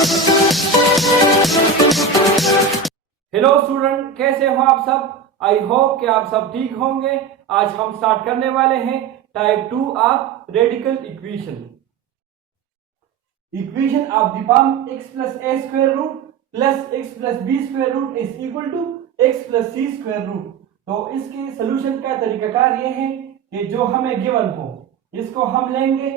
Hello student, कैसे हो आप सब। आई होप कि आप सब ठीक होंगे। आज हम स्टार्ट करने वाले हैं type 2 of radical equation. Equation of the form x plus a square root plus x plus b square root is equal to x plus c square root। तो इसके सोल्यूशन का तरीकाकार ये है कि जो हमें गिवन हो इसको हम लेंगे,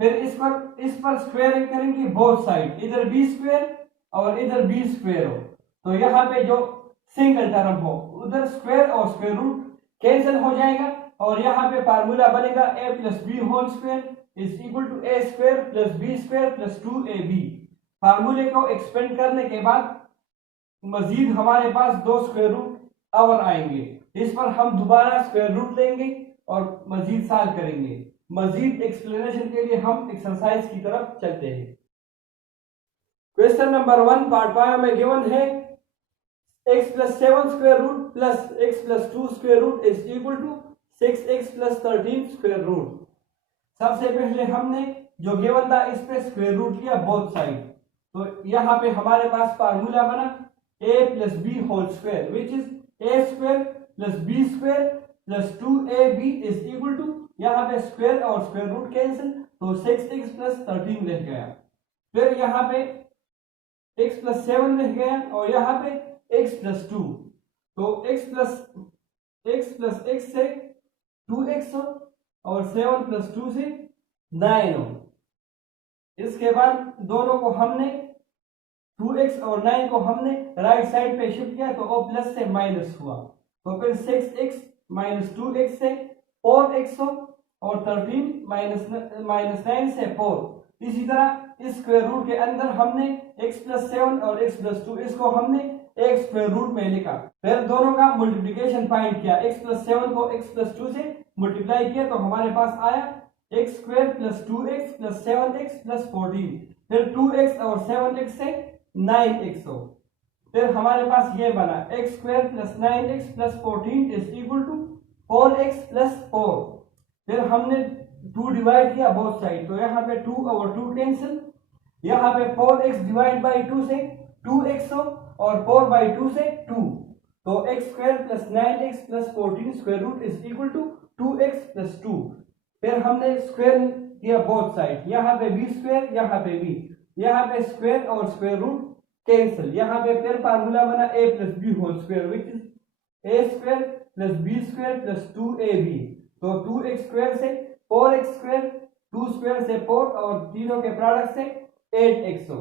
फिर इस पर स्क्वायर करेंगे बोथ साइड, इधर b स्क्वायर और इधर b स्क्वायर हो। तो यहाँ पे जो सिंगल टर्म हो उधर स्क्वायर और स्क्वायर रूट कैंसिल हो जाएगा और यहाँ पे फार्मूला बनेगा a plus B whole square is equal to A square plus B square plus 2ab। फार्मूले को एक्सपेंड करने के बाद मजीद हमारे पास दो स्क्वायर रूट और आएंगे, इस पर हम दोबारा स्क्वायर रूट लेंगे और मजीद सॉल्व करेंगे। मजीद एक्सप्लेनेशन के लिए हम एक्सरसाइज की तरफ चलते हैं। क्वेश्चन नंबर 1 पार्ट 5 में गिवन है x plus 7 square root plus x plus 2 square root is equal to 6x plus 13 square root। सबसे पहले हमने जो गिवन था इस पे स्क्वायर रूट लिया बोथ साइड। तो यहाँ पे हमारे पास फार्मूला बना a plus b whole square which is a square plus b square plus 2ab is equal to, यहाँ पे स्क्वायर और स्क्वायर रूट कैंसिल तो 6x plus 13 रह गया। फिर यहाँ पे x plus 7 रह गया और यहाँ पे x plus 2। तो x plus x से 2x हो और 7 plus 2 से 9 हो। इसके बाद दोनों को हमने 2x और 9 को हमने राइट साइड पे शिफ्ट किया तो वो प्लस से माइनस हुआ। तो फिर 6x माइनस 2x से 4x हो और 13 माइनस 9 से 4। इसी तरह इस स्क्वायर रूट के अंदर हमने x प्लस 7 और x प्लस 2 इसको हमने एक स्क्वायर रूट में लिखा, फिर दोनों का मल्टीप्लिकेशन फाइंड किया। x प्लस 7 को x प्लस 2 से मल्टीप्लाई किया तो हमारे पास आया x square plus 2x plus 7x plus 14। फिर 2x और 7x से 9x हो। फिर हमारे पास ये बना x square plus 9x plus 14 is equal to 4x plus 4। फिर हमने 2 डिवाइड किया बोथ साइड तो यहाँ पे 2 और 2 कैंसिल, यहाँ पे 4x डिवाइड बाई 2 से 2x हो और 4 बाई 2 से 2। तो x square plus 9x plus 14 square root is equal to 2x plus 2। फिर हमने स्क्वायर किया बोथ साइड, यहाँ पे b स्क्वायर यहाँ पे b, यहाँ पे स्क्वायर और स्क्वायर रूट कैंसिल, यहाँ पे फिर फार्मूला बना a plus B whole square which is a square plus b square plus 2ab। तो 2x स्क्वायर से 4x स्क्वायर, 2 स्क्वायर से 4 और तीनों के प्रोडक्ट से 8x हो।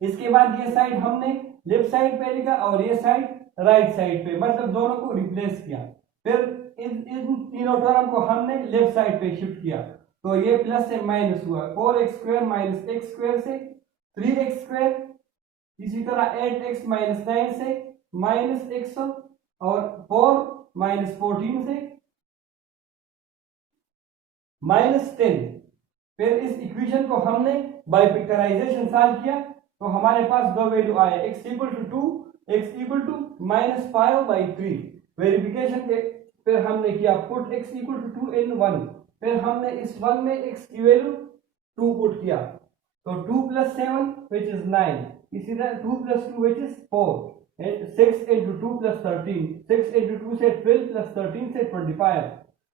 इसके बाद ये साइड हमने लेफ्ट साइड पे लिखा और ये साइड राइट साइड पे, मतलब दोनों को रिप्लेस किया। फिर इन तीनों टर्म को हमने लेफ्ट साइड पे शिफ्ट किया तो ये प्लस से माइनस हुआ। 4x square minus x square से 3x स्क्वायर, इसी तरह 8x माइनस 9 से माइनस x और 4 माइनस 14 से माइनस 10। फिर इस इक्वेशन को हमने बाय पिक्चराइजेशन सॉल्व किया तो हमारे पास दो वैल्यू आए x equal to 2, x equal to minus 5/3। Verification के फिर हमने किया put x equal to 2 in 1, फिर हमने इस 1 में x की वैल्यू 2 पुट किया तो 2 प्लस 7 विच इज 9, इसी तरह 2 plus 2 which is 4 and 6 into 2 plus 13, 6 into 2 से 12 प्लस 13 से 25।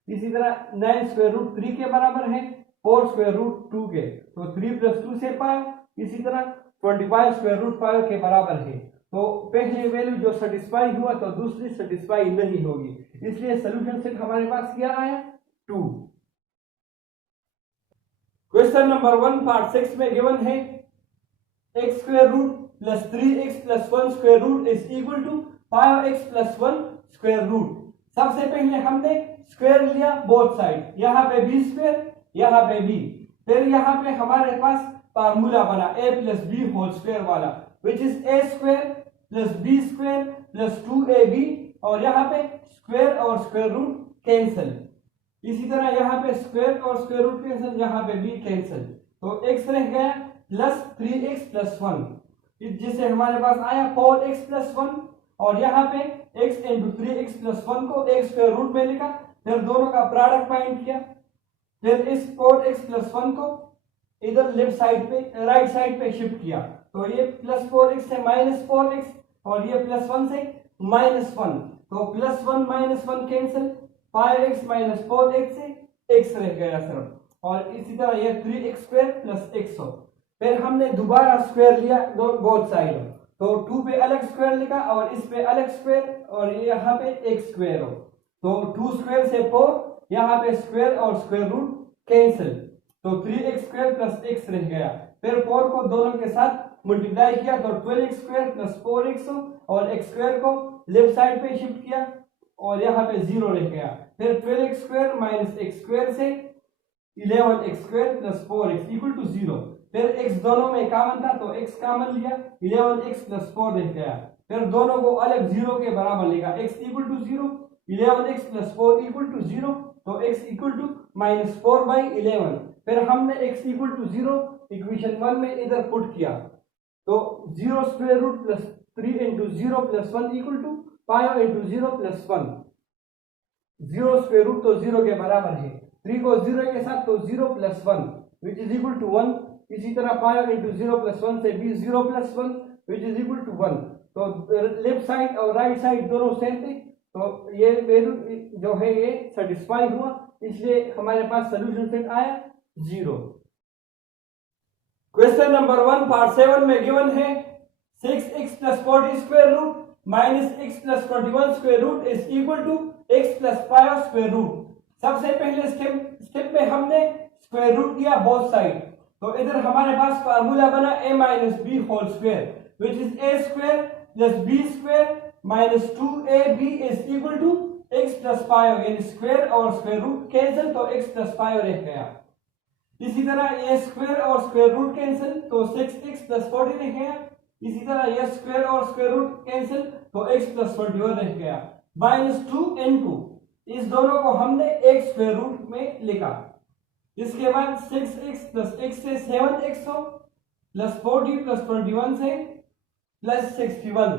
इसी तरह 9 स्क्वायर रूट 3 के बराबर है, 4 स्क्वायर रूट 2 के तो 3 प्लस 2 से 5, इसी तरह 25 स्क्वायर रूट 5 के बराबर है। तो पहली वैल्यू जो सेटिस्फाई हुआ तो दूसरी सेटिस्फाई नहीं होगी, इसलिए सोल्यूशन सेट हमारे पास क्या आया 2। क्वेश्चन नंबर 1 पार्ट 6 में गिवन है x square root plus 3x plus 1 square root is equal to 5x plus 1 square root. सबसे पहले हमने स्क्वायर लिया बोथ साइड, यहाँ पे b स्क्वायर यहाँ पे b, फिर यहाँ पे हमारे पास फार्मूला बना a plus B whole square वाला which is a square plus b square plus 2ab और यहाँ पे स्क्वायर और स्क्वायर रूट कैंसिल, इसी तरह यहाँ पे स्क्वायर और स्क्वायर रूट कैंसिल, यहाँ पे b कैंसिल तो x रह गया प्लस 3x प्लस 1, जिससे हमारे पास आया 4x प्लस 1 और यहाँ पे x इंटू 3x प्लस 1 को एक स्क्वायर रूट में लिखा, फिर दोनों का प्रोडक्ट फाइंड किया, फिर इस 4x प्लस 1 को इधर लेफ्ट साइड पे राइट साइड पे शिफ्ट किया तो ये +4x से -4x और ये +1 से -1, तो +1 -1 कैंसिल, 5x - 4x से x रह गया सिर्फ, और इसी तरह ये 3x² + x हो। फिर हमने दोबारा स्क्वायर लिया बोथ साइड, तो 2 पे अलग स्क्वायर लिखा और इस पे अलग स्क्वायर, और ये यहाँ पे एक स्क्वायर हो, तो 2 स्क्वायर से 4, यहाँ पे स्क्वायर और स्क्वायर रूट कैंसिल, तो 3x² + x रह गया। फिर 4 को दोनों के साथ मल्टीप्लाई किया तो 12x² + 4x हो, और x² को लेफ्ट साइड पे शिफ्ट किया और यहाँ पे 0 रह गया। फिर 12x² - x² से 11x² + 4x = 0। फिर x दोनों में कॉमन था तो x कॉमन लिया, 11x + 4 रह गया। फिर दोनों को अलग 0 के बराबर लिखा, x = 0, 11x + 4 = 0, तो x = -4/11। फिर हमने x = 0 इक्वेशन 1 में इधर पुट किया, तो 0 स्क्वायर रूट + 3 × 0 + 1 = 5 × 0 + 1। 0 स्क्वायर रूट तो 0 के बराबर है, 3 को 0 के साथ तो 0 + 1 = 1। इसी तरह 5 × 0 + 1 से भी 0 + 1 = 1। तो लेफ्ट साइड और राइट साइड दोनों सेम थे, तो ये वैल्यू जो है ये सेटिस्फाई हुआ, इसलिए हमारे पास सोल्यूशन सेट आया 0। क्वेश्चन नंबर 1 पार्ट 7 में गिवन है 6x + 40 square root -x + 21 square root = x + 5 square root. सबसे पहले स्टेप में हमने स्क्वायर रूट किया बोथ साइड, तो इधर हमारे पास फार्मूला बना a - b whole square which is a² + b² - 2ab = x + 5, यानी स्क्वायर और स्क्वायर रूट कैंसिल तो x + 5 रह गया। इसी तरह ये स्क्वायर और स्क्वायर रूट कैंसिल तो 6x + 40 रह गया। इसी तरह ये स्क्वायर और स्क्वायर रूट कैंसिल तो x + 21 रह गया। -2 × इस दोनों को हमने एक स्क्वायर रूट में लिखा। इसके बाद 6x + x से 7x हो, +40 + 21 से +61।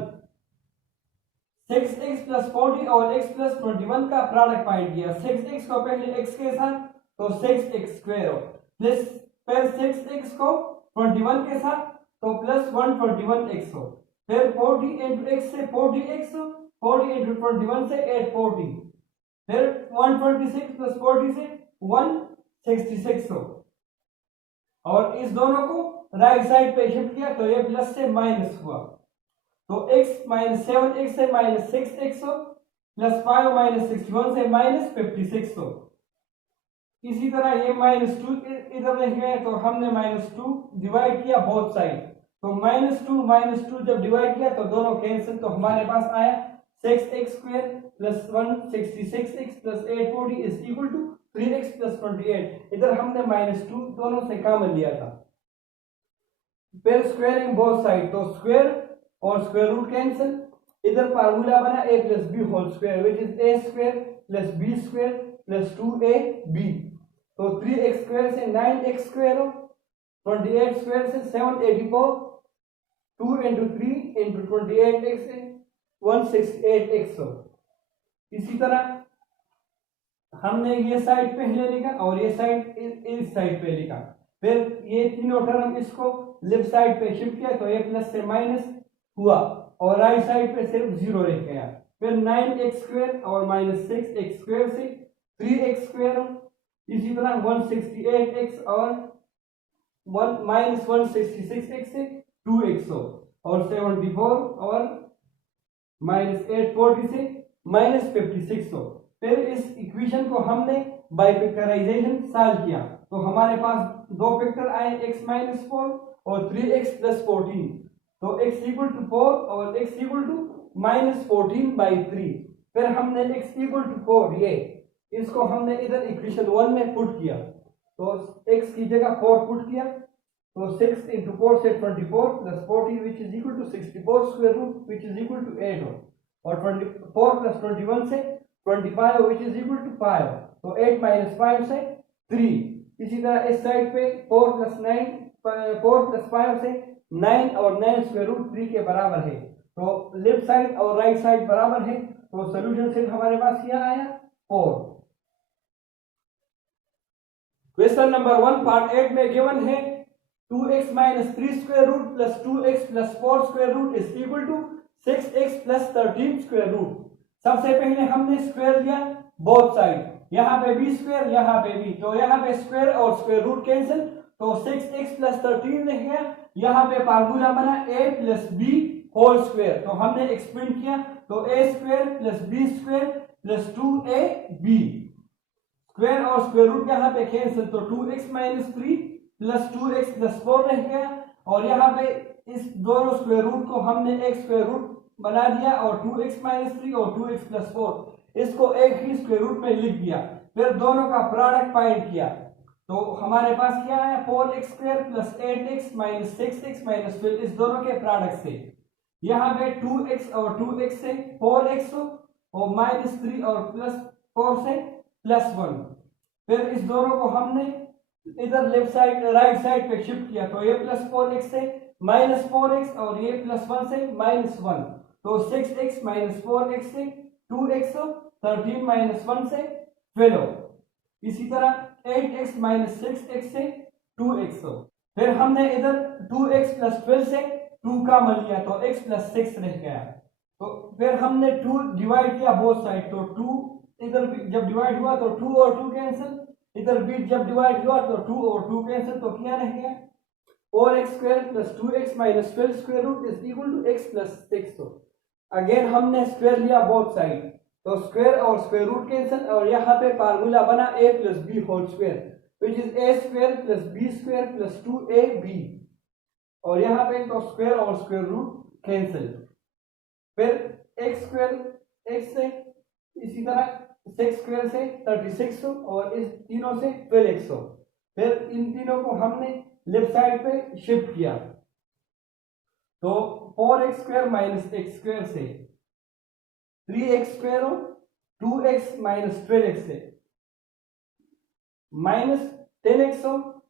6x + 40 और x + 21 का प्रोडक्ट फाइंड किया। 6x को पहले x के साथ तो 6x² हो, प्लस फिर 6x को 21 के साथ तो +121x हो, फिर 40 × x से 40x हो, 40 × 21 से 840, फिर 126 + 40 से 166 हो, और इस दोनों को राइट साइड पे शिफ्ट किया तो ये प्लस से माइनस हुआ, तो x - 7x से -6x हो, +5 - 61 से -56 हो। इसी तरह ये -2 इधर रह गए तो हमने -2 डिवाइड किया बोथ साइड, तो -2 जब डिवाइड किया तो दोनों कैंसिल, तो हमारे पास आया 6x² + 166x + 840 = 3x + 28। इधर हमने -2 दोनों से कॉमन लिया था। फिर स्क्वायरिंग बोथ साइड, तो स्क्वायर और स्क्वायर रूट कैंसिल, इधर फार्मूला बना a + b whole square which is a² + b² + 2ab, तो 3x² से 9x² हो, 28² से 784, 2 × 3 × 28x से 168x हो। इसी तरह हमने ये साइड पहले लिखा और ये साइड इस साइड पे लिखा, फिर ये तीनों टर्म इसको लेफ्ट साइड पे शिफ्ट किया तो ये प्लस से माइनस हुआ और राइट साइड पे सिर्फ 0 रह गया। फिर 9x² और -6x² से 3x², इसी तरह 168x और -166x से 2x हो, और 74 और -840 से -56 हो। फिर इस इक्वेशन को हमने बाय फैक्टराइजेशन सॉल्व किया तो हमारे पास दो फैक्टर आए x - 4 और 3x + 14, तो x = 4 और x = -14/3। फिर हमने x = 4 ये इसको हमने इधर इक्वेशन 1 में पुट किया, तो x की जगह 4 पुट किया, तो 6 × 4 से 24 + 40 which is equal to 64 square root which is equal to 8 हो, और 24 + 21 से 25 which is equal to 5, तो 8 - 5 से 3। इसी तरह इस साइड पे 4 + 5 से 9 और 9 स्क्वायर रूट 3 के बराबर है, तो लेफ्ट साइड और राइट साइड बराबर है, तो सॉल्यूशन सेट हमारे पास क्या आया 4। क्वेश्चन नंबर 1 पार्ट 8 में गिवन है 2x minus 3 square root plus 2x plus 4 square root is equal to 6x plus 13 square root. सबसे पहले हमने स्क्वायर लिया बोथ साइड, यहाँ पे b स्क्वायर यहाँ पे b, तो यहाँ पे स्क्वायर और स्क्वायर रूट कैंसिल, तो 6x प्लस 13 रह गया। यहाँ पे फार्मूला बना a plus b whole square, तो हमने एक्सपेंड किया तो a square plus b square plus 2ab, square और स्क्वायर रूट यहाँ पे कैंसिल, तो 2x minus 3 plus 2x plus 4 रह गया। और यहाँ पे इस दोनों स्क्वायर रूट को हमने एक स्क्वायर रूट बना दिया और 2x माइनस 3 और 2x प्लस 4 इसको एक ही स्क्वायर रूट में लिख दिया। फिर दोनों का प्रोडक्ट फाइंड किया तो हमारे पास क्या आया 4x square plus 8x minus 6x minus 12, इस दोनों के प्रोडक्ट से यहाँ पे 2x और 2x से 4x और माइनस 3 और प्लस 4 से प्लस 1। फिर इस दोनों को हमने इधर लेफ्ट साइड राइट साइड पे शिफ्ट किया तो ये प्लस 4x से माइनस 4x और ये प्लस 1 से माइनस 1, तो 6x माइनस 4x से 2x, 13 माइनस 1 से 12, इसी तरह 8x माइनस 6x से 2x। फिर हमने इधर 2x प्लस 12 से 2 का मान लिया तो x प्लस 6 रह गया। तो फिर हमने 2 डिवाइड किया बोथ साइड, तो 2 इधर जब डिवाइड हुआ तो 2 और 2 कैंसिल, इधर भी जब डिवाइड हुआ तो 2 और 2 कैंसिल, तो क्या रह गया 4x square plus 2x minus 12 square root is equal to x plus 6। Again हमने स्क्वायर लिया बोथ साइड, तो स्क्वायर और स्क्वायर रूट कैंसिल, और यहाँ पे फार्मूला बना a plus b whole square which is a square plus b square plus 2ab, और यहाँ पे तो स्क्वायर और स्क्वायर रूट कैंसिल। फिर x स्क्वायर x से, इसी तरह 6 स्क्वायर से 36 और इस तीनों से 12x। फिर इन तीनों को हमने लेफ्ट साइड पे शिफ्ट किया तो 4x square minus x square से 3x square 2x minus 12x से माइनस 10x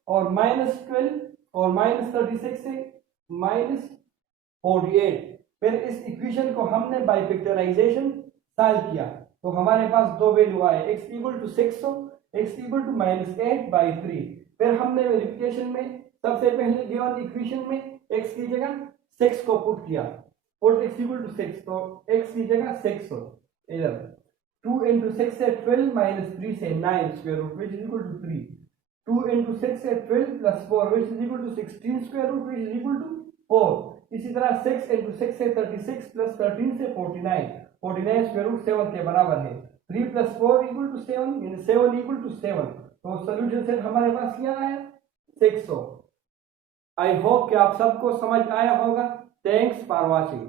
और माइनस 12 और माइनस 36 से माइनस 48। फिर इस इक्वेशन को हमने बाय फैक्टराइजेशन सॉल्व किया तो हमारे पास दो वैल्यू आए x equal to 6 x equal to minus 8/3। फिर हमने वेरिफिकेशन में सबसे पहले गिवन इक्वेशन में x की जगह 6 को पुट किया, पुट x इक्वल टू 6, तो x की जगह 6 इधर 2 into 6 से 12 माइनस 3 से 9 square root which is equal to 3, 2 into 6 से 12 plus 4 which is equal to 16 square root which is equal to 4। इसी तरह 6 into 6 से 36 प्लस 13 से 49, 49 स्क्वायर रूट 7 के बराबर है। 3 प्लस 4 इक्वल टू 7 यानी 7 इक्वल टू 7, तो सोल्यूशन सेट हमारे पास क्या आया 600। आई होप कि आप सबको समझ आया होगा। Thanks for watching.